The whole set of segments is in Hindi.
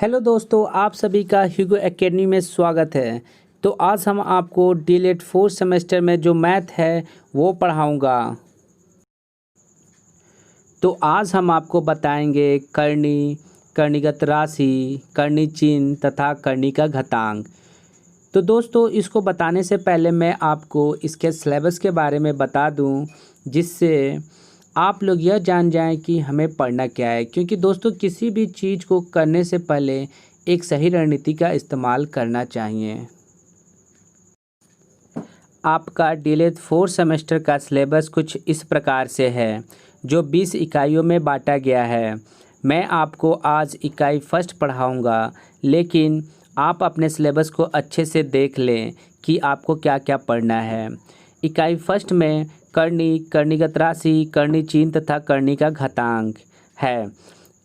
हेलो दोस्तों, आप सभी का ह्यूगो एकेडमी में स्वागत है। तो आज हम आपको डीएलएड 4 सेमेस्टर में जो मैथ है वो पढ़ाऊंगा। तो आज हम आपको बताएंगे करनी, करणीगत राशि, करनी चिन्ह तथा करनी का घातांक। तो दोस्तों, इसको बताने से पहले मैं आपको इसके सिलेबस के बारे में बता दूं, जिससे आप लोग यह जान जाएं कि हमें पढ़ना क्या है। क्योंकि दोस्तों, किसी भी चीज़ को करने से पहले एक सही रणनीति का इस्तेमाल करना चाहिए। आपका डीएलएड 4 सेमेस्टर का सिलेबस कुछ इस प्रकार से है, जो 20 इकाइयों में बांटा गया है। मैं आपको आज इकाई फर्स्ट पढ़ाऊंगा, लेकिन आप अपने सिलेबस को अच्छे से देख लें कि आपको क्या क्या पढ़ना है। इकाई फर्स्ट में करनी, करणीगत राशि, करनी चिन्ह तथा करनी का घातांक है।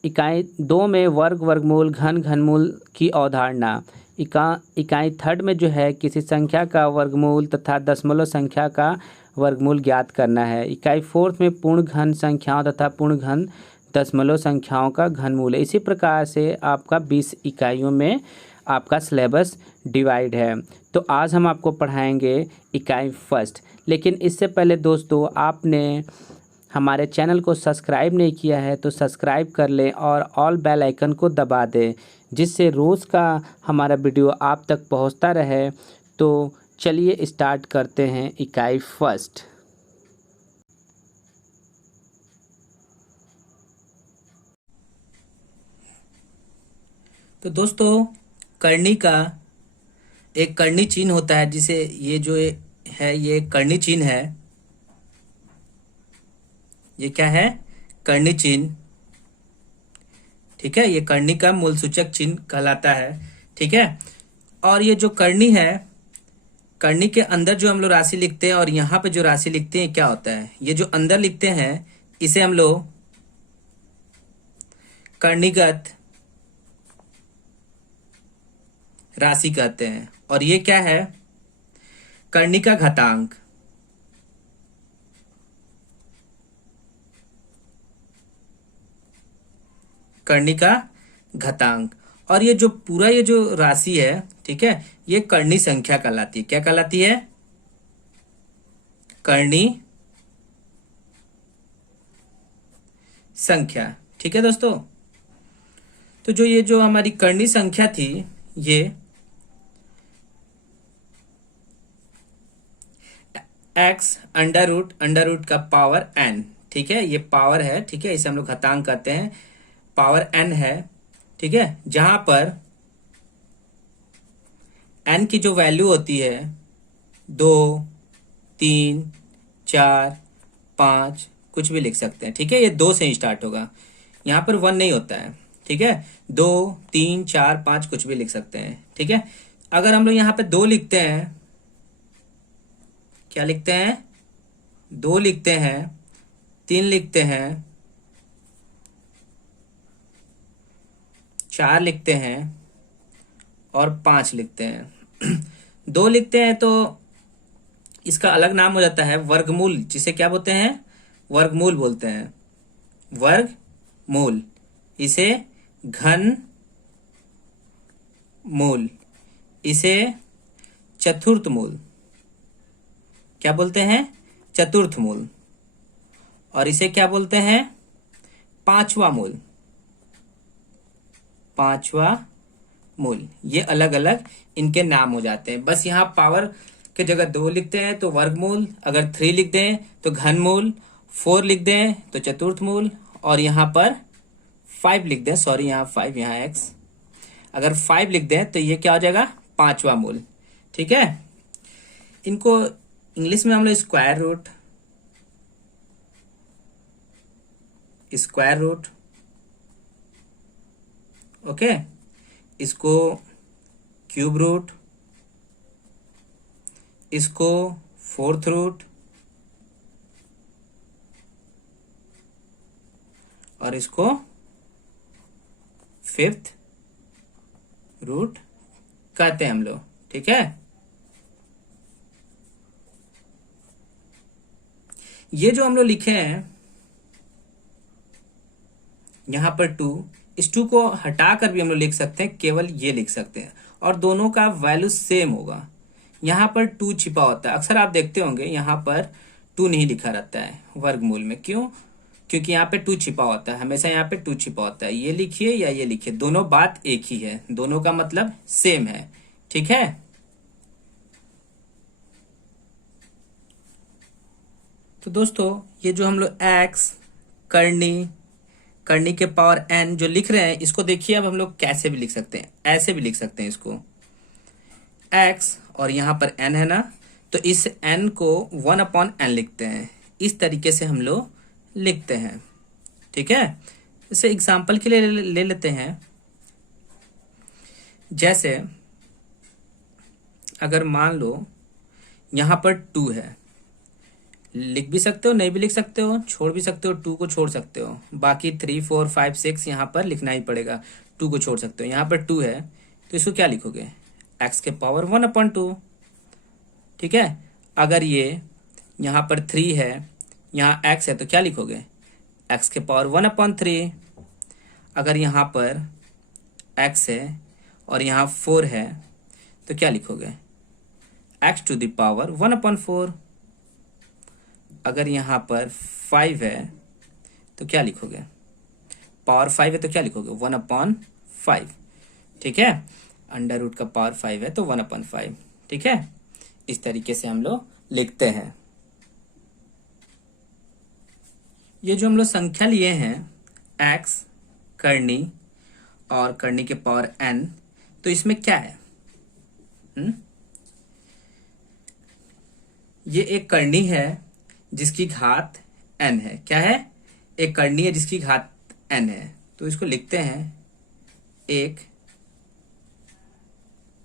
इकाई दो में वर्ग, वर्गमूल, घन, घनमूल की अवधारणा। इकाई थर्ड में जो है किसी संख्या का वर्गमूल तथा दशमलव संख्या का वर्गमूल ज्ञात करना है। इकाई फोर्थ में पूर्ण घन संख्याओं तथा पूर्ण घन दशमलव संख्याओं का घनमूल है। इसी प्रकार से आपका 20 इकाइयों में आपका सिलेबस डिवाइड है। तो आज हम आपको पढ़ाएंगे इकाई फर्स्ट। लेकिन इससे पहले दोस्तों, आपने हमारे चैनल को सब्सक्राइब नहीं किया है तो सब्सक्राइब कर लें और ऑल बेल आइकन को दबा दें, जिससे रोज़ का हमारा वीडियो आप तक पहुंचता रहे। तो चलिए स्टार्ट करते हैं इकाई फर्स्ट। तो दोस्तों, करनी का एक करनी चिन्ह होता है, जिसे ये जो है ये करनी चिन्ह है। ये क्या है? करनी चिन्ह। ठीक है, ये करनी का मूल सूचक चिन्ह कहलाता है। ठीक है। और ये जो करनी है, करनी के अंदर जो हम लोग राशि लिखते हैं और यहाँ पे जो राशि लिखते हैं, क्या होता है? ये जो अंदर लिखते हैं इसे हम लोग करणीगत राशि कहते हैं। और ये क्या है? करनी का घातांक। करनी का घातांक। और ये जो पूरा ये जो राशि है, ठीक है, ये करनी संख्या कहलाती है। क्या कहलाती है? करनी संख्या। ठीक है दोस्तों। तो जो ये जो हमारी करनी संख्या थी, ये x अंडर रूट का पावर n। ठीक है, ये पावर है। ठीक है, इसे हम लोग घातांक कहते हैं। पावर n है। ठीक है, जहां पर n की जो वैल्यू होती है 2, 3, 4, 5, कुछ भी लिख सकते हैं। ठीक है, ये 2 से ही स्टार्ट होगा। यहाँ पर 1 नहीं होता है। ठीक है, 2, 3, 4, 5 कुछ भी लिख सकते हैं। ठीक है, अगर हम लोग यहाँ पे 2 लिखते हैं, क्या लिखते हैं? 2 लिखते हैं, 3 लिखते हैं, 4 लिखते हैं और 5 लिखते हैं। 2 लिखते हैं तो इसका अलग नाम हो जाता है वर्गमूल, जिसे क्या बोलते हैं? वर्गमूल बोलते हैं। वर्गमूल। इसे घन मूल, इसे चतुर्थ मूल। क्या बोलते हैं? चतुर्थ मूल। और इसे क्या बोलते हैं? पांचवा मूल। पांचवा मूल। ये अलग अलग इनके नाम हो जाते हैं। बस यहाँ पावर के जगह 2 लिखते हैं तो वर्गमूल, अगर 3 लिख दें तो घनमूल, 4 लिख दें तो चतुर्थ मूल, और यहाँ पर 5 लिख दें, सॉरी यहाँ 5, यहाँ x, अगर 5 लिख दें तो ये क्या हो जाएगा? पांचवा मूल। ठीक है, इनको इंग्लिश में हम लोग स्क्वायर रूट, ओके, इसको क्यूब रूट, इसको फोर्थ रूट, और इसको फिफ्थ रूट कहते हैं हम लोग। ठीक है, ये जो हम लोग लिखे हैं, यहां पर 2, इस 2 को हटा कर भी हम लोग लिख सकते हैं, केवल ये लिख सकते हैं, और दोनों का वैल्यू सेम होगा। यहाँ पर 2 छिपा होता है, अक्सर आप देखते होंगे यहाँ पर 2 नहीं लिखा रहता है वर्गमूल में। क्यों? क्योंकि यहाँ पे 2 छिपा होता है, हमेशा यहाँ पे 2 छिपा होता है। ये लिखिए या ये लिखिए, दोनों बात एक ही है, दोनों का मतलब सेम है। ठीक है, तो दोस्तों ये जो हम लोग x करनी के पावर n जो लिख रहे हैं, इसको देखिए अब हम लोग कैसे भी लिख सकते हैं, ऐसे भी लिख सकते हैं इसको, x और यहाँ पर n है ना, तो इस n को 1/n लिखते हैं। इस तरीके से हम लोग लिखते हैं। ठीक है, इसे एग्जाम्पल के लिए ले लेते हैं। जैसे अगर मान लो यहाँ पर 2 है, लिख भी सकते हो, नहीं भी लिख सकते हो, छोड़ भी सकते हो, 2 को छोड़ सकते हो, बाकी 3 4 5 6 यहाँ पर लिखना ही पड़ेगा, 2 को छोड़ सकते हो। यहाँ पर 2 है तो इसको क्या लिखोगे, x के पावर 1/2। ठीक है, अगर ये यहाँ पर 3 है, यहाँ x है, तो क्या लिखोगे, x के पावर 1/3। अगर यहाँ पर x है और यहाँ 4 है, तो क्या लिखोगे, x टू द पावर 1/4। अगर यहाँ पर 5 है तो क्या लिखोगे, पावर 5 है तो क्या लिखोगे, 1/5। ठीक है, अंडर रूट का पावर 5 है तो 1/5। ठीक है, इस तरीके से हम लोग लिखते हैं। ये जो हम लोग संख्या लिए हैं x करनी और करनी के पावर n, तो इसमें क्या है, ये एक करनी है जिसकी घात n है। क्या है, एक करनी है जिसकी घात n है, तो इसको लिखते हैं एक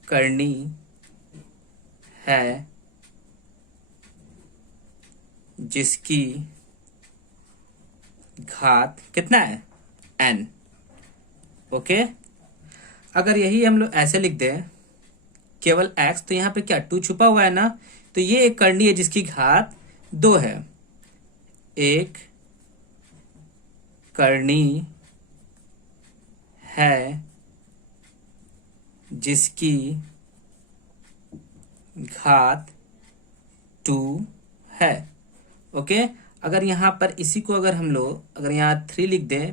करनी है जिसकी घात कितना है, n। ओके, अगर यही हम लोग ऐसे लिख दें केवल x, तो यहाँ पे क्या 2 छुपा हुआ है ना, तो ये एक करनी है जिसकी घात 2 है। एक करनी है जिसकी घात 2 है। ओके, अगर यहाँ पर इसी को अगर हम लोग अगर यहाँ 3 लिख दें,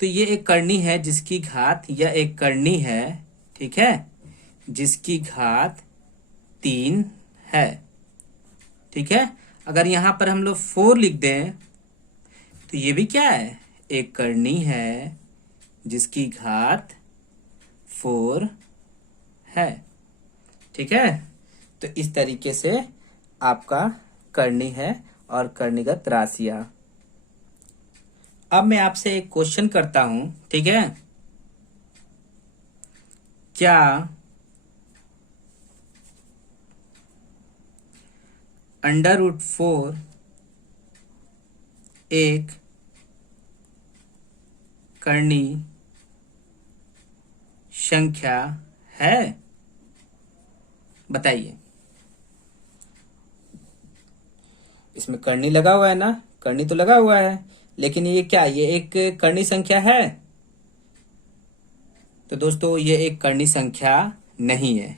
तो ये एक करनी है जिसकी घात, या एक करनी है, ठीक है, जिसकी घात 3 है। ठीक है, अगर यहाँ पर हम लोग 4 लिख दें, तो ये भी क्या है, एक करनी है जिसकी घात 4 है। ठीक है, तो इस तरीके से आपका करनी है और करणीगत राशियां। अब मैं आपसे एक क्वेश्चन करता हूं, ठीक है, क्या √4 एक करनी संख्या है? बताइए। इसमें करनी लगा हुआ है ना, करनी तो लगा हुआ है, लेकिन ये क्या, ये एक करनी संख्या है? तो दोस्तों ये एक करनी संख्या नहीं है,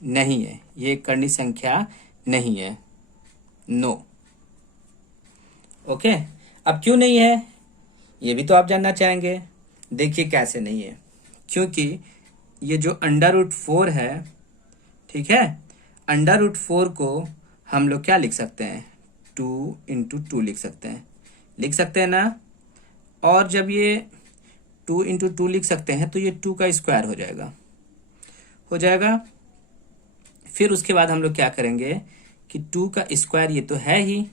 नहीं है, ये एक करनी संख्या नहीं है, नो। ओके, अब क्यों नहीं है ये भी तो आप जानना चाहेंगे। देखिए कैसे नहीं है, क्योंकि ये जो √4 है, ठीक है, √4 को हम लोग क्या लिख सकते हैं, 2 × 2 लिख सकते हैं ना। और जब ये 2 × 2 लिख सकते हैं तो ये 2 का स्क्वायर हो जाएगा। फिर उसके बाद हम लोग क्या करेंगे कि 2 का स्क्वायर ये तो है ही,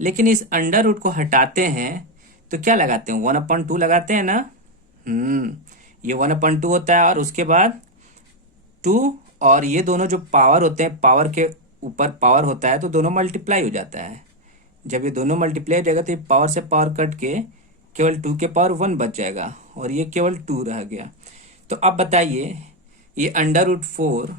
लेकिन इस अंडर रूट को हटाते हैं तो क्या लगाते हैं, 1/2 लगाते हैं ना। ये 1/2 होता है, और उसके बाद 2 और ये दोनों जो पावर होते हैं, पावर के ऊपर पावर होता है, तो दोनों मल्टीप्लाई हो जाता है। जब ये दोनों मल्टीप्लाई हो जाएगा तो ये पावर से पावर कट के केवल 2 के पावर 1 बच जाएगा, और ये केवल 2 रह गया। तो अब बताइए, ये √4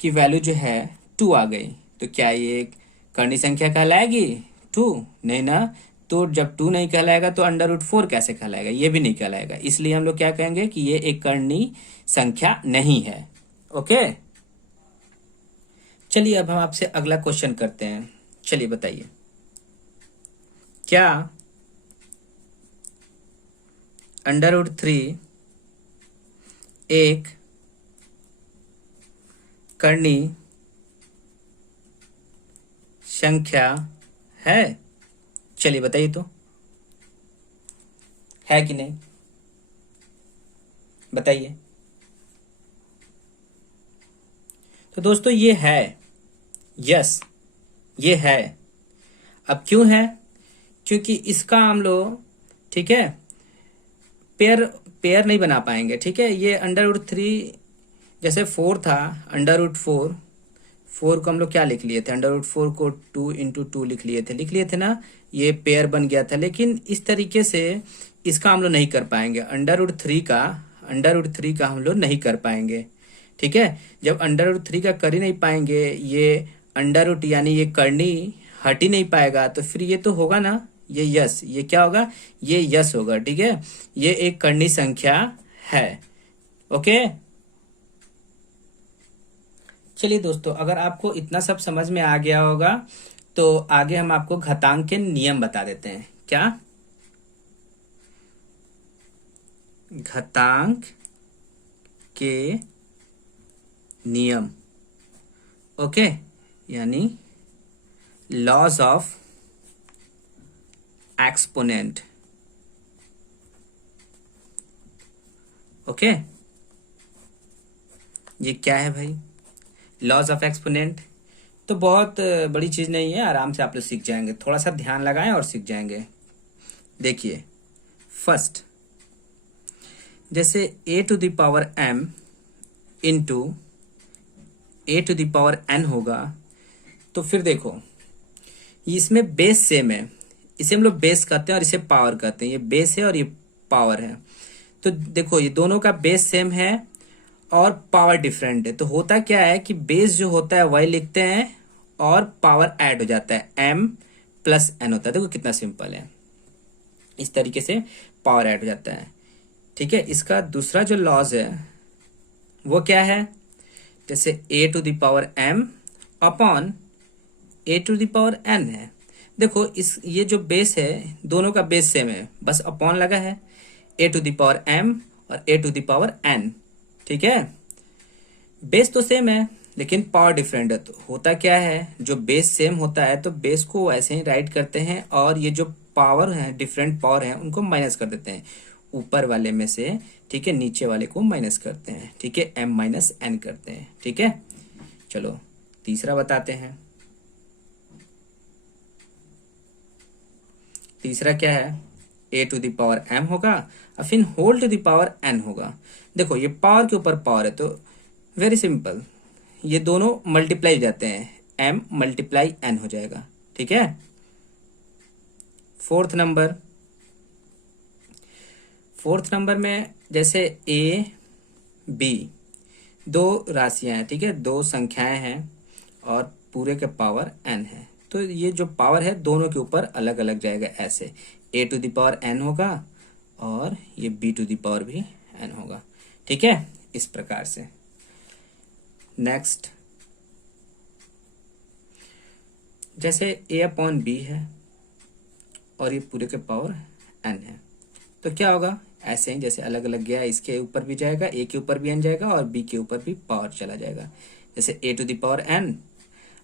की वैल्यू जो है 2 आ गई, तो क्या ये एक करनी संख्या कहलाएगी 2? नहीं ना, तो जब 2 नहीं कहलाएगा तो अंडर रूट 4 कैसे कहलाएगा, ये भी नहीं कहलाएगा। इसलिए हम लोग क्या कहेंगे कि ये एक कर्णीय संख्या नहीं है। ओके, चलिए अब हम आपसे अगला क्वेश्चन करते हैं। चलिए बताइए, क्या अंडर रूट 3 एक कर्णीय संख्या है? चलिए बताइए तो, है कि नहीं, बताइए। तो दोस्तों ये है, यस ये है। अब क्यों है? क्योंकि इसका हम लोग, ठीक है, पेयर पेयर नहीं बना पाएंगे। ठीक है, ये अंडर रूट 3 जैसे 4 था, अंडर रूट 4 4 को हम लोग क्या लिख लिए थे, अंडर रूट 4 को 2 × 2 लिख लिए थे ना, ये पेयर बन गया था। लेकिन इस तरीके से इसका हम लोग नहीं कर पाएंगे, अंडर रूट 3 का हम लोग नहीं कर पाएंगे। ठीक है, जब अंडर रूट 3 का कर ही नहीं पाएंगे, ये अंडर रूट यानी ये कर्णी हट ही नहीं पाएगा, तो फिर ये तो होगा ना, ये यस, ये क्या होगा, ये यस होगा। ठीक है, ये एक कर्णी संख्या है। ओके, चलिए दोस्तों, अगर आपको इतना सब समझ में आ गया होगा तो आगे हम आपको घातांक के नियम बता देते हैं। क्या? घातांक के नियम। ओके, यानी लॉज ऑफ एक्सपोनेंट। ओके, ये क्या है भाई, लॉज ऑफ एक्सपोनेंट? तो बहुत बड़ी चीज नहीं है, आराम से आप लोग सीख जाएंगे, थोड़ा सा ध्यान लगाएं और सीख जाएंगे। देखिए, फर्स्ट, जैसे a⁴m इंटू a⁴n होगा, तो फिर देखो इसमें बेस सेम है, इसे हम लोग बेस कहते हैं और इसे पावर कहते हैं। ये बेस है और ये पावर है। तो देखो ये दोनों का बेस सेम है और पावर डिफरेंट है। तो होता क्या है कि बेस जो होता है वही लिखते हैं और पावर ऐड हो जाता है, m+n होता है। देखो कितना सिंपल है, इस तरीके से पावर ऐड हो जाता है। ठीक है, इसका दूसरा जो लॉज है वो क्या है, जैसे a⁴m अपॉन a⁴n है। देखो ये जो बेस है, दोनों का बेस सेम है, बस अपॉन लगा है, a⁴m और a⁴n। ठीक है, बेस तो सेम है लेकिन पावर डिफरेंट है। तो होता क्या है, जो बेस सेम होता है तो बेस को ऐसे ही राइट करते हैं और ये जो पावर है, डिफरेंट पावर है, उनको माइनस कर देते हैं ऊपर वाले में से। ठीक है, नीचे वाले को माइनस करते हैं। ठीक है, m-n करते हैं। ठीक है, चलो तीसरा बताते हैं। तीसरा क्या है, a⁴m होगा और फिर होल⁴n होगा। देखो ये पावर के ऊपर पावर है, तो वेरी सिंपल, ये दोनों मल्टीप्लाई हो जाते हैं, m×n हो जाएगा। ठीक है, फोर्थ नंबर में जैसे a b दो राशियां हैं। ठीक है, दो संख्याएं हैं और पूरे के पावर n है। तो ये जो पावर है दोनों के ऊपर अलग अलग जाएगा, ऐसे a⁴n होगा और ये b⁴ भी n होगा। ठीक है, इस प्रकार से। नेक्स्ट, जैसे a/b है और ये पूरे के पावर n है, तो क्या होगा, ऐसे ही जैसे अलग अलग गया, इसके ऊपर भी जाएगा, a के ऊपर भी n जाएगा और b के ऊपर भी पावर चला जाएगा। जैसे a⁴n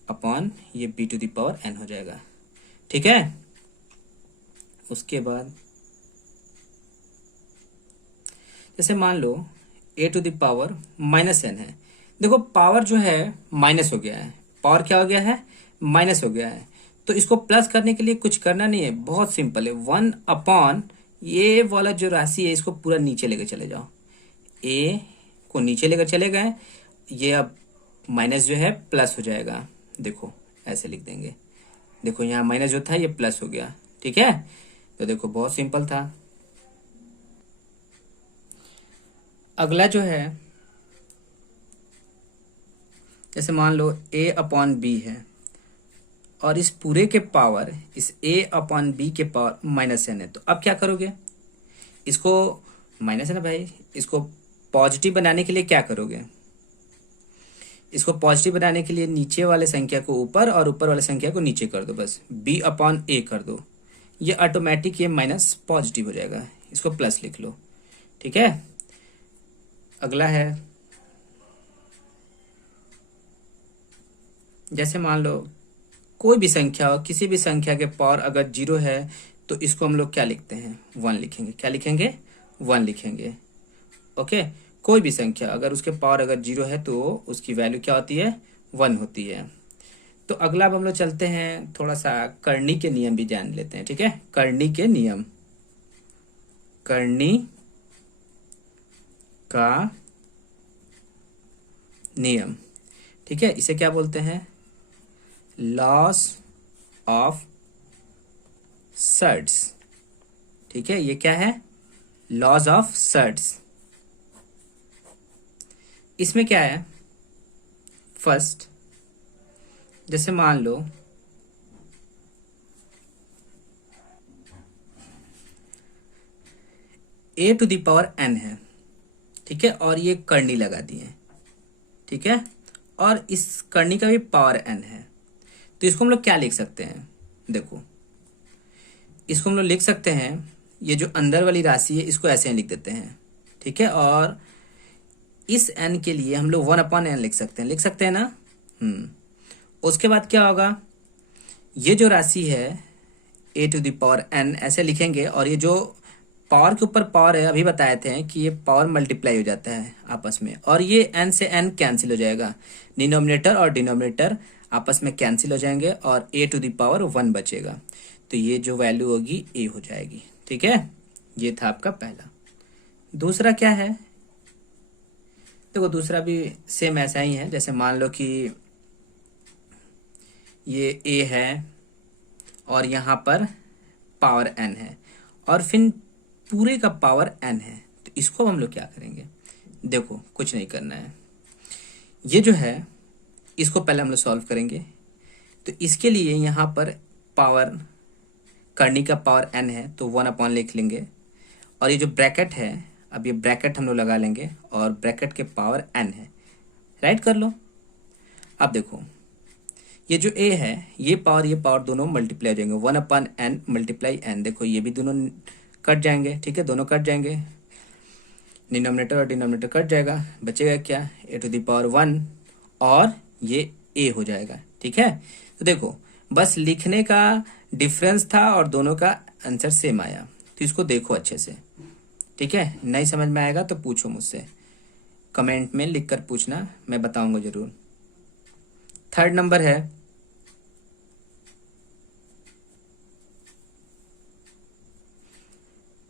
अपॉन ये b⁴n हो जाएगा। ठीक है, उसके बाद जैसे मान लो a⁻−n है। देखो पावर जो है माइनस हो गया है, पावर क्या हो गया है, माइनस हो गया है। तो इसको प्लस करने के लिए कुछ करना नहीं है, बहुत सिंपल है, 1 अपॉन ये वाला जो राशि है इसको पूरा नीचे लेकर चले जाओ। a को नीचे लेकर चले गए, ये अब माइनस जो है प्लस हो जाएगा। देखो ऐसे लिख देंगे, देखो यहाँ माइनस जो था ये प्लस हो गया। ठीक है, तो देखो बहुत सिंपल था। अगला जो है, जैसे मान लो a/b है और इस पूरे के पावर इस a अपॉन बी के पावर माइनस एन है। तो अब क्या करोगे, इसको माइनस है ना भाई, इसको पॉजिटिव बनाने के लिए क्या करोगे, इसको पॉजिटिव बनाने के लिए नीचे वाले संख्या को ऊपर और ऊपर वाले संख्या को नीचे कर दो, बस b अपॉन a कर दो। ये ऑटोमेटिक ये माइनस पॉजिटिव हो जाएगा, इसको प्लस लिख लो। ठीक है, अगला है, जैसे मान लो कोई भी संख्या हो, किसी भी संख्या के पावर अगर 0 है तो इसको हम लोग क्या लिखते हैं, 1 लिखेंगे। क्या लिखेंगे, 1 लिखेंगे। ओके, कोई भी संख्या अगर उसके पावर अगर 0 है तो उसकी वैल्यू क्या होती है, 1 होती है। तो अगला अब हम लोग चलते हैं, थोड़ा सा करनी के नियम भी जान लेते हैं। ठीक है, करनी के नियम, करनी का नियम। ठीक है, इसे क्या बोलते हैं, लॉस ऑफ सर्ट्स। ठीक है, ये क्या है, लॉज ऑफ सर्ट्स। इसमें क्या है, फर्स्ट जैसे मान लो a to the power n है। ठीक है, और ये करनी लगा दी है। ठीक है, और इस करनी का भी पावर n है। तो इसको हम लोग क्या लिख सकते हैं, देखो इसको हम लोग लिख सकते हैं, ये जो अंदर वाली राशि है इसको ऐसे लिख देते हैं। ठीक है, और इस n के लिए हम लोग 1/n लिख सकते हैं, लिख सकते हैं ना। उसके बाद क्या होगा, ये जो राशि है a to the power n ऐसे लिखेंगे, और ये जो पावर के ऊपर पावर है, अभी बताए थे कि ये पावर मल्टीप्लाई हो जाता है आपस में, और ये n से n कैंसिल हो जाएगा, डिनोमिनेटर और डिनोमिनेटर आपस में कैंसिल हो जाएंगे, और a टू द पावर 1 बचेगा। तो ये जो वैल्यू होगी a हो जाएगी। ठीक है, ये था आपका पहला। दूसरा क्या है, देखो दूसरा भी सेम ऐसा ही है। जैसे मान लो कि ये a है और यहाँ पर पावर n है, और फिर पूरे का पावर n है। तो इसको हम लोग क्या करेंगे, देखो कुछ नहीं करना है, ये जो है इसको पहले हम लोग सॉल्व करेंगे। तो इसके लिए यहाँ पर पावर करनी का पावर n है तो 1/, लिख लेंगे, और ये जो ब्रैकेट है, अब ये ब्रैकेट हम लोग लगा लेंगे, और ब्रैकेट के पावर n है, राइट कर लो। अब देखो ये जो a है, ये पावर दोनों मल्टीप्लाई हो जाएंगे, 1/n मल्टीप्लाई n। देखो ये भी दोनों कट जाएंगे। ठीक है, दोनों कट जाएंगे, डिनोमिनेटर और डिनोमिनेटर कट जाएगा, बचेगा क्या, a टू द पावर 1, और ये a हो जाएगा। ठीक है, तो देखो बस लिखने का डिफरेंस था और दोनों का आंसर सेम आया। तो इसको देखो अच्छे से। ठीक है, नहीं समझ में आएगा तो पूछो मुझसे, कमेंट में लिख कर पूछना, मैं बताऊंगा जरूर। थर्ड नंबर है,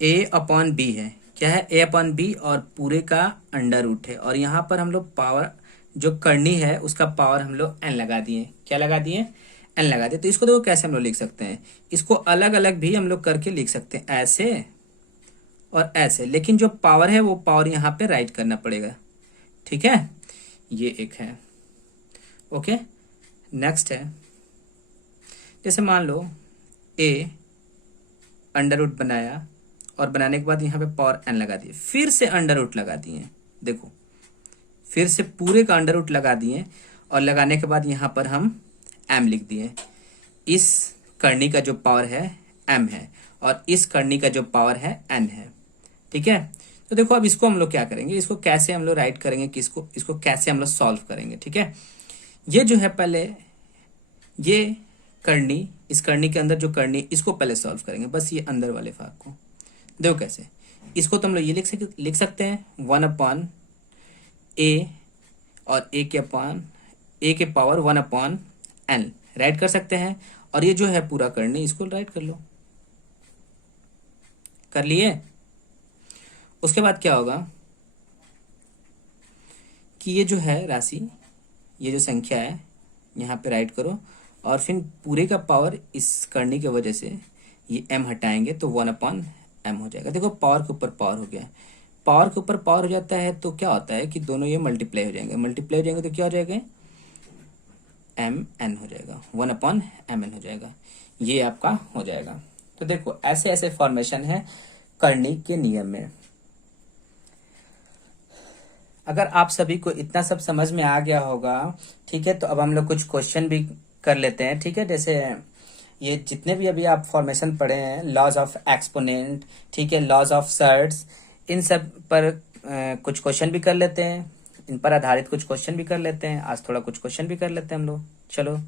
a/b है। क्या है, a/b, और पूरे का अंडर रूट है, और यहाँ पर हम लोग पावर जो करनी है उसका पावर हम लोग n लगा दिए। क्या लगा दिए, n लगा दिए। तो इसको देखो कैसे हम लोग लिख सकते हैं, इसको अलग अलग भी हम लोग करके लिख सकते हैं, ऐसे और ऐसे, लेकिन जो पावर है वो पावर यहाँ पे राइट करना पड़ेगा। ठीक है, ये एक है। ओके, नेक्स्ट है, जैसे मान लो a अंडर रूट बनाया, और बनाने के बाद यहाँ पे पावर n लगा दिए, फिर से अंडर रूट लगा दिए। देखो फिर से पूरे का अंडर रूट लगा दिए, और लगाने के बाद यहाँ पर हम m लिख दिए। इस करनी का जो पावर है m है, और इस करनी का जो पावर है n है। ठीक है, तो देखो अब इसको हम लोग क्या करेंगे, इसको कैसे हम लोग राइट करेंगे, कि इसको कैसे हम लोग सॉल्व करेंगे। ठीक है, ये जो है पहले ये करनी, इस करनी के अंदर जो करनी, इसको पहले सॉल्व करेंगे, बस ये अंदर वाले भाग को। देखो कैसे, इसको तो हम लोग ये लिख सकते हैं 1/a, और a के पावर 1/n राइट कर सकते हैं, और ये जो है पूरा करनी, इसको राइट कर लो। कर लिए, उसके बाद क्या होगा कि ये जो है राशि, ये जो संख्या है यहाँ पे राइट करो, और फिर पूरे का पावर इस करनी की वजह से ये m हटाएंगे तो 1/m हो जाएगा। देखो पावर के ऊपर पावर हो गया, पावर के ऊपर पावर हो जाता है तो क्या होता है कि दोनों ये मल्टीप्लाई हो जाएंगे, मल्टीप्लाई हो जाएंगे तो क्या हो जाएगा, एम एन हो जाएगा, 1/mn हो जाएगा, ये आपका हो जाएगा। तो देखो ऐसे ऐसे फॉर्मेशन है कर्णिक के नियम में। अगर आप सभी को इतना सब समझ में आ गया होगा, ठीक है, तो अब हम लोग कुछ क्वेश्चन भी कर लेते हैं, ठीक है। जैसे ये जितने भी अभी आप फॉर्मेशन पढ़े हैं, लॉज ऑफ एक्सपोनेंट, ठीक है, लॉज ऑफ सर्ट्स, इन सब पर कुछ क्वेश्चन भी कर लेते हैं, इन पर आधारित कुछ क्वेश्चन भी कर लेते हैं। आज थोड़ा कुछ क्वेश्चन भी कर लेते हैं हम लोग। चलो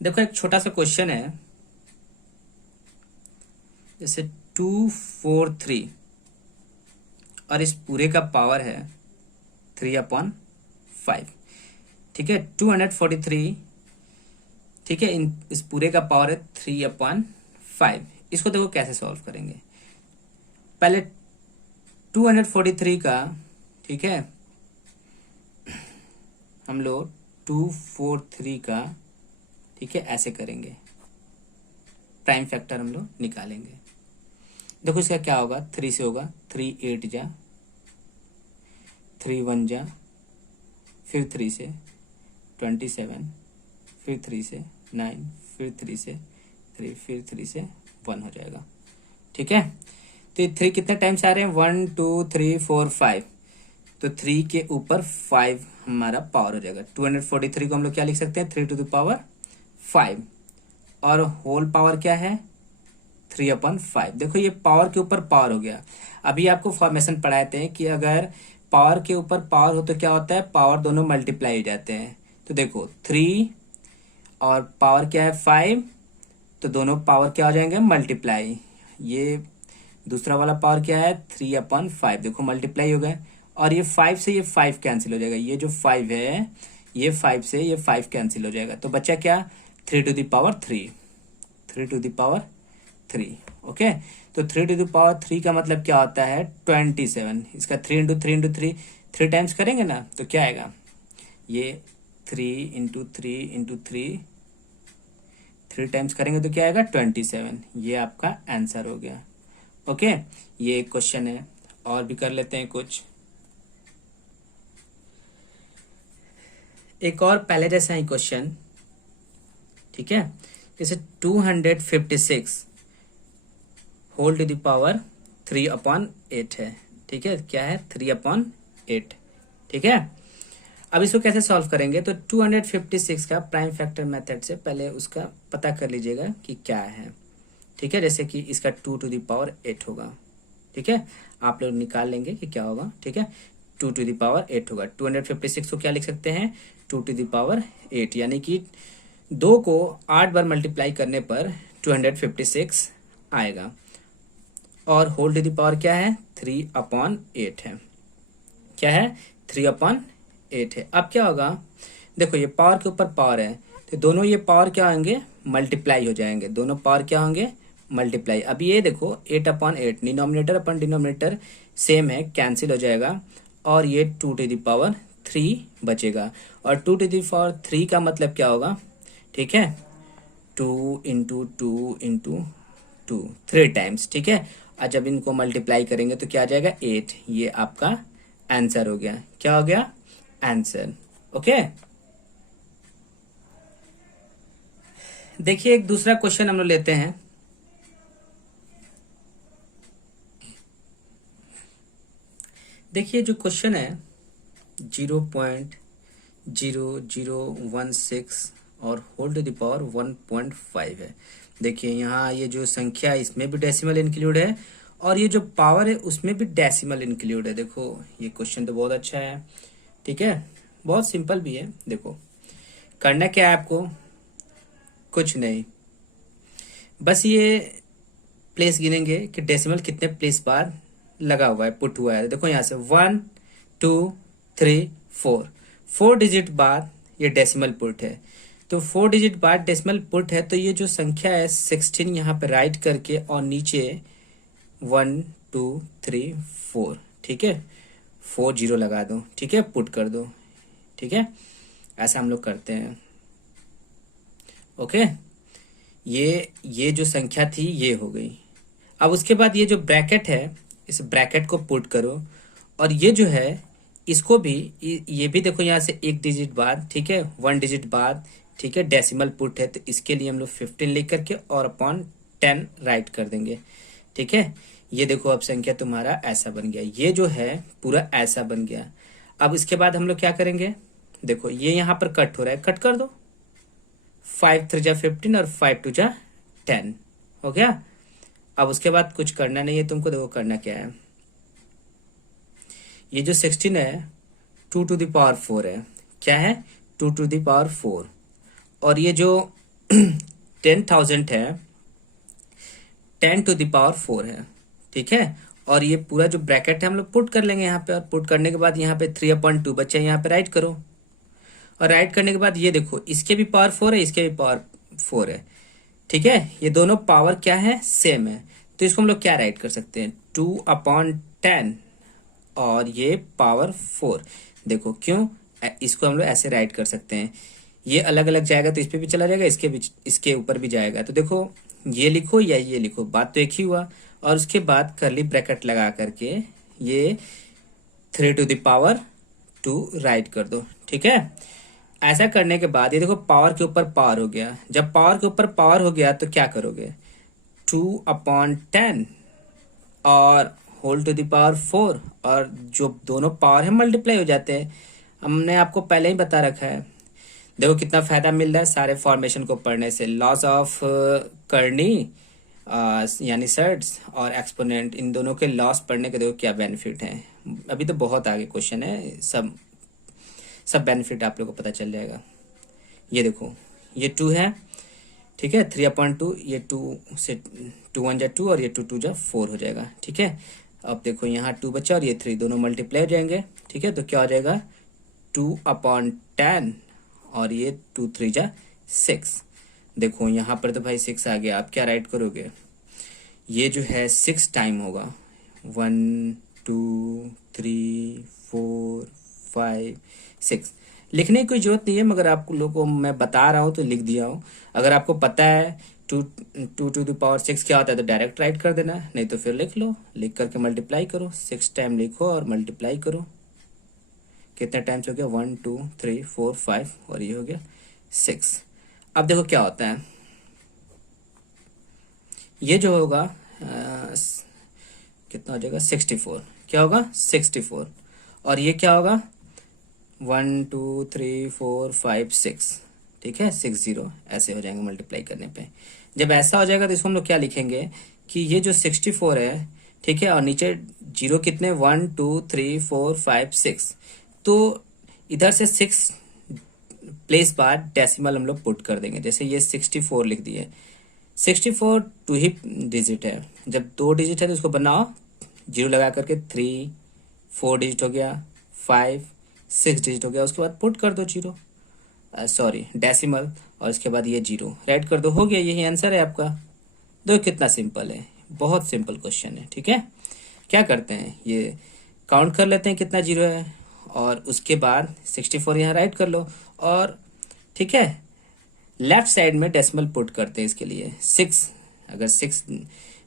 देखो एक छोटा सा क्वेश्चन है, जैसे 243 और इस पूरे का पावर है 3/5, ठीक है। 243, ठीक है, इस पूरे का पावर है 3/5। इसको देखो कैसे सॉल्व करेंगे। पहले 243 का, ठीक है, हम लोग 243 का, ठीक है, ऐसे करेंगे, प्राइम फैक्टर हम लोग निकालेंगे। देखो इसका क्या होगा, 3 से होगा, 3 8 जा, 3 1 जा, फिर 3 से 27, फिर 3 से 9, फिर 3 से 3, फिर 3 से 1 हो जाएगा, ठीक है। तो ये 3 कितने टाइम्स आ रहे हैं, 1 2 3 4 5, तो 3 के ऊपर 5 हमारा पावर हो जाएगा। 243 को हम लोग क्या लिख सकते हैं, 3/5, और होल पावर क्या है, 3/5। देखो ये पावर के ऊपर पावर हो गया। अभी आपको फॉर्मेशन पढ़ाए थे कि अगर पावर के ऊपर पावर हो तो क्या होता है, पावर दोनों मल्टीप्लाई हो जाते हैं। तो देखो 3 और पावर क्या है 5, तो दोनों पावर क्या हो जाएंगे, मल्टीप्लाई। ये दूसरा वाला पावर क्या है, 3/5, देखो मल्टीप्लाई हो गए। और ये 5 से ये 5 कैंसिल हो जाएगा, ये जो 5 है, ये 5 से ये 5 कैंसिल हो जाएगा, तो बच्चा क्या, 3/3, 3/3, ओके। तो 3/3 का मतलब क्या होता है, 27। इसका 3 × 3 × 3, 3 टाइम्स करेंगे ना, तो क्या आएगा, ये 3 × 3 × 3, 3 टाइम्स करेंगे तो क्या आएगा, 27। ये आपका आंसर हो गया, ओके। ये एक क्वेश्चन है, और भी कर लेते हैं कुछ। एक और पहले जैसा ही क्वेश्चन, ठीक है। जैसे 256 होल टू द पावर 3/8 है, ठीक है, क्या है, 3/8, ठीक है। अब इसको कैसे सॉल्व करेंगे, तो 256 का प्राइम फैक्टर मेथड से पहले उसका पता कर लीजिएगा कि क्या है, ठीक है। जैसे कि इसका 2/8 होगा, ठीक है, आप लोग निकाल लेंगे कि क्या होगा, ठीक है। 2/8 होगा। 256 को क्या लिख सकते हैं, 2/8, यानी कि 2 को 8 बार मल्टीप्लाई करने पर 256 आएगा। और होल टू द पावर क्या है, 3/8 है, क्या है, 3/8 है। अब क्या होगा, देखो ये पावर के ऊपर पावर है, तो दोनों ये पावर क्या होंगे, मल्टीप्लाई हो जाएंगे, दोनों पावर क्या होंगे, मल्टीप्लाई। अब ये देखो 8/8, डिनोमिनेटर अपन डिनोमिनेटर सेम है, कैंसिल हो जाएगा, और ये 2/3 बचेगा। और 2/3 का मतलब क्या होगा, ठीक है, 2 × 2 × 2, 3 टाइम्स, ठीक है। और जब इनको मल्टीप्लाई करेंगे तो क्या आ जाएगा, 8। ये आपका आंसर हो गया, क्या हो गया, आंसर, ओके। देखिए एक दूसरा क्वेश्चन हम लोग लेते हैं। देखिए जो क्वेश्चन है 0.0016 और होल टू द पावर 1.5 है। देखिए यहाँ ये जो संख्या है इसमें भी डेसिमल इंक्लूड है, और ये जो पावर है उसमें भी डेसिमल इंक्लूड है। देखो ये क्वेश्चन तो बहुत अच्छा है, ठीक है, बहुत सिंपल भी है। देखो करना क्या है आपको, कुछ नहीं, बस ये प्लेस गिनेंगे कि डेसिमल कितने प्लेस बाद लगा हुआ है, पुट हुआ है। देखो यहाँ से 1 2 3 4 डिजिट बाद ये डेसिमल पुट है, तो 4 डिजिट बाद डेसिमल पुट है, तो ये जो संख्या है 16 यहाँ पे राइट करके और नीचे 1 2 3 4, ठीक है, 4 0 लगा दो, ठीक है, पुट कर दो, ठीक है, ऐसा हम लोग करते हैं, ओके। ये जो संख्या थी ये हो गई। अब उसके बाद ये जो ब्रैकेट है, इस ब्रैकेट को पुट करो, और ये जो है इसको भी ये भी देखो यहाँ से एक डिजिट बाद, ठीक है, 1 डिजिट बाद, ठीक है, डेसिमल पुट है तो इसके लिए हम लोग 15 लिख करके और अपॉन 10 राइट कर देंगे, ठीक है। ये देखो अब संख्या तुम्हारा ऐसा बन गया, ये जो है पूरा ऐसा बन गया। अब इसके बाद हम लोग क्या करेंगे, देखो ये यहाँ पर कट हो रहा है, कट कर दो, 5 3 जा 15 और 5 2 जा 10 हो गया। अब उसके बाद कुछ करना नहीं है तुमको, देखो करना क्या है, ये जो 16 है 2 टू द पावर 4 है, क्या है 2 टू द पावर 4, और ये जो 10,000 है 10 टू द पावर 4 है, ठीक है। और ये पूरा जो ब्रैकेट है हम लोग पुट कर लेंगे यहाँ पे, और पुट करने के बाद यहाँ पे 3/2 बच्चा यहाँ पे राइट करो, और राइट करने के बाद ये देखो इसके भी पावर 4 है, इसके भी पावर 4 है, ठीक है। ये दोनों पावर क्या है, सेम है, तो इसको हम लोग क्या राइट कर सकते हैं, 2/10 और ये पावर 4। देखो क्यों, इसको हम लोग ऐसे राइट कर सकते हैं, ये अलग अलग जाएगा तो इस पे भी चला जाएगा, इसके ऊपर भी जाएगा, तो देखो ये लिखो या ये लिखो, बात तो एक ही हुआ। और उसके बाद कर्ली ब्रैकेट लगा करके ये 3 टू द पावर 2 राइट कर दो, ठीक है। ऐसा करने के बाद ये देखो पावर के ऊपर पावर हो गया, जब पावर के ऊपर पावर हो गया तो क्या करोगे, 2/10 और होल टू द पावर 4, और जो दोनों पावर है मल्टीप्लाई हो जाते हैं, हमने आपको पहले ही बता रखा है। देखो कितना फायदा मिल रहा है सारे फॉर्मेशन को पढ़ने से, लॉस ऑफ करनी यानी सर्ट्स और एक्सपोनेंट, इन दोनों के लॉस पढ़ने के देखो क्या बेनिफिट है। अभी तो बहुत आगे क्वेश्चन है, सब बेनिफिट आप लोग को पता चल जाएगा। ये देखो ये 2 है, ठीक है, 3/2, ये 2 से 2 1 जा 2 और ये 2 2 जा 4 हो जाएगा, ठीक है। अब देखो यहाँ 2 बचा और ये 3 दोनों मल्टीप्लाई हो जाएंगे, ठीक है, तो क्या हो जाएगा 2/10 और ये 2 3 जा 6। देखो यहाँ पर तो भाई 6 आ गया, आप क्या राइट करोगे, ये जो है 6 टाइम होगा, 1 2 3 4 5 6। लिखने की कोई जरूरत नहीं है, मगर आप लोगों को मैं बता रहा हूँ तो लिख दिया हूँ। अगर आपको पता है 2 टू द पावर 6 क्या होता है तो डायरेक्ट राइट कर देना, नहीं तो फिर लिख लो, लिख करके मल्टीप्लाई करो, 6 टाइम लिखो और मल्टीप्लाई करो, कितने टाइम्स हो गया, 1 2 3 4 5 और ये हो गया 6। अब देखो क्या होता है, ये जो होगा कितना हो जाएगा 64, क्या होगा 64, और ये क्या होगा 1 2 3 4 5 6, ठीक है, 60 ऐसे हो जाएंगे मल्टीप्लाई करने पे। जब ऐसा हो जाएगा तो इसको हम लोग क्या लिखेंगे कि ये जो 64 है, ठीक है, और नीचे जीरो कितने 1 2 3 4 5 6, तो इधर से 6 प्लेस बाद डेसिमल हम लोग पुट कर देंगे, जैसे ये 64 लिख दिए, 64 2 ही डिजिट है, जब 2 डिजिट है तो उसको बनाओ, जीरो लगा करके 3 4 डिजिट हो गया, 5 6 डिजिट हो गया, उसके बाद पुट कर दो जीरो, सॉरी डेसिमल, और इसके बाद ये जीरो राइट कर दो, हो गया, यही आंसर है आपका। देखो कितना सिंपल है, बहुत सिंपल क्वेश्चन है, ठीक है। क्या करते हैं, ये काउंट कर लेते हैं कितना जीरो है, और उसके बाद 64 यहाँ राइट कर लो, और ठीक है लेफ्ट साइड में डेसिमल पुट करते हैं, इसके लिए 6, अगर 6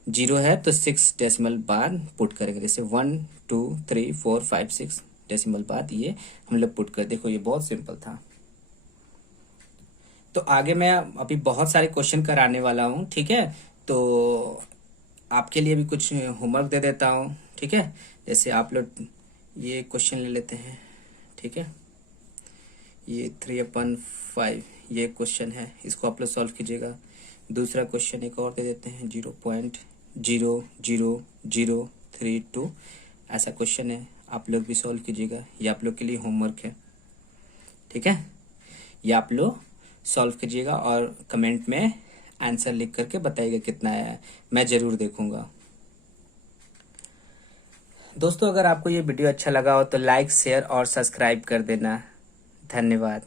जीरो है तो 6 डेसिमल बाद पुट करेंगे, जैसे 1 2 3 4 5 6 डेसिमल बाद ये हम लोग पुट कर, देखो ये बहुत सिंपल था। तो आगे मैं अभी बहुत सारे क्वेश्चन कराने वाला हूँ, ठीक है, तो आपके लिए भी कुछ होमवर्क दे देता हूँ, ठीक है। जैसे आप लोग ये क्वेश्चन ले लेते हैं, ठीक है, ये 3/5 ये क्वेश्चन है, इसको आप लोग सॉल्व कीजिएगा। दूसरा क्वेश्चन एक और दे देते हैं 0.00032, ऐसा क्वेश्चन है, आप लोग भी सॉल्व कीजिएगा, ये आप लोग के लिए होमवर्क है, ठीक है। ये आप लोग सॉल्व कीजिएगा और कमेंट में आंसर लिख करके बताइएगा कितना आया है, मैं ज़रूर देखूंगा। दोस्तों अगर आपको ये वीडियो अच्छा लगा हो तो लाइक शेयर और सब्सक्राइब कर देना, धन्यवाद।